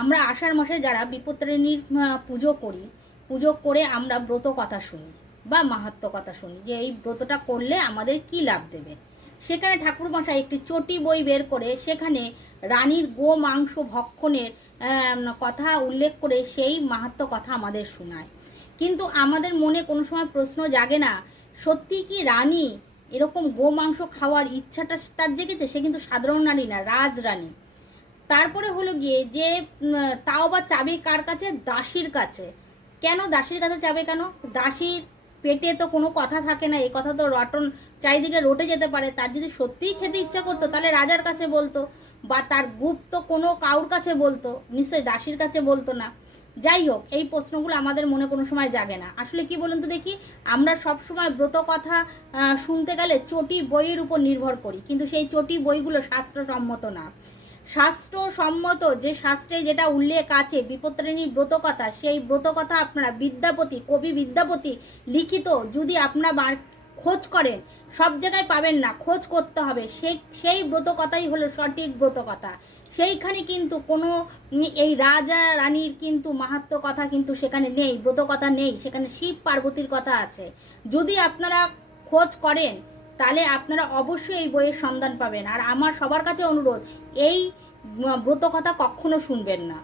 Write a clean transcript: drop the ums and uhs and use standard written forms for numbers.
আমরা আষাঢ় মাসে যারা বিপত্তারিণীর পুজো করি, পুজো করে আমরা ব্রত কথা শুনি বা মাহাত্ম্য কথা শুনি যে এই ব্রতটা করলে আমাদের কি লাভ দেবে। সেখানে ঠাকুরমশাই একটি চটি বই বের করে সেখানে রানীর গো মাংস ভক্ষণের কথা উল্লেখ করে সেই মাহাত্ম্য কথা আমাদের শোনায়। কিন্তু আমাদের মনে কোনো সময় প্রশ্ন জাগে না, সত্যি কি রানী এরকম গো মাংস খাওয়ার ইচ্ছাটা তার জেগেছে? সে কিন্তু সাধারণ নারী না, রাজরানী। তারপরে হলো গিয়ে যে তাও বা চাবি কার কাছে? দাসীর কাছে। কেন দাসীর কাছে চাবে কেন? দাসীর পেটে তো কোনো কথা থাকে না, এই কথা তো রটন চারিদিকে রটে যেতে পারে। তার যদি সত্যিই খেতে ইচ্ছা করতো তাহলে রাজার কাছে বলতো, বা তার গুপ্ত কোনো কাউর কাছে বলতো, নিশ্চয়ই দাসীর কাছে বলতো না। যাই হোক, এই প্রশ্নগুলো আমাদের মনে কোনো সময় জাগে না। আসলে কি বলুন তো দেখি, আমরা সব সময় ব্রত কথা শুনতে গেলে চটি বইয়ের উপর নির্ভর করি, কিন্তু সেই চটি বইগুলো শাস্ত্রসম্মত না। শাস্ত্রসম্মত যে শাস্ত্রে যেটা উল্লেখ আছে বিপত্তারিণীর ব্রতকথা, সেই ব্রতকথা আপনারা বিদ্যাপতি, কবি বিদ্যাপতি লিখিত যদি আপনারা খোঁজ করেন, সব জায়গায় পাবেন না, খোঁজ করতে হবে। সেই ব্রতকথাই হলো সঠিক ব্রতকথা। সেইখানে কিন্তু কোনো এই রাজা রানীর কিন্তু মাহাত্ম্য কথা কিন্তু সেখানে নেই, ব্রতকথা নেই, সেখানে শিব পার্বতীর কথা আছে। যদি আপনারা খোঁজ করেন তাহলে আপনারা অবশ্যই এই বইয়ের সন্ধান পাবেন। আর আমার সবার কাছে অনুরোধ, এই ব্রতকথা কখনো শুনবেন না।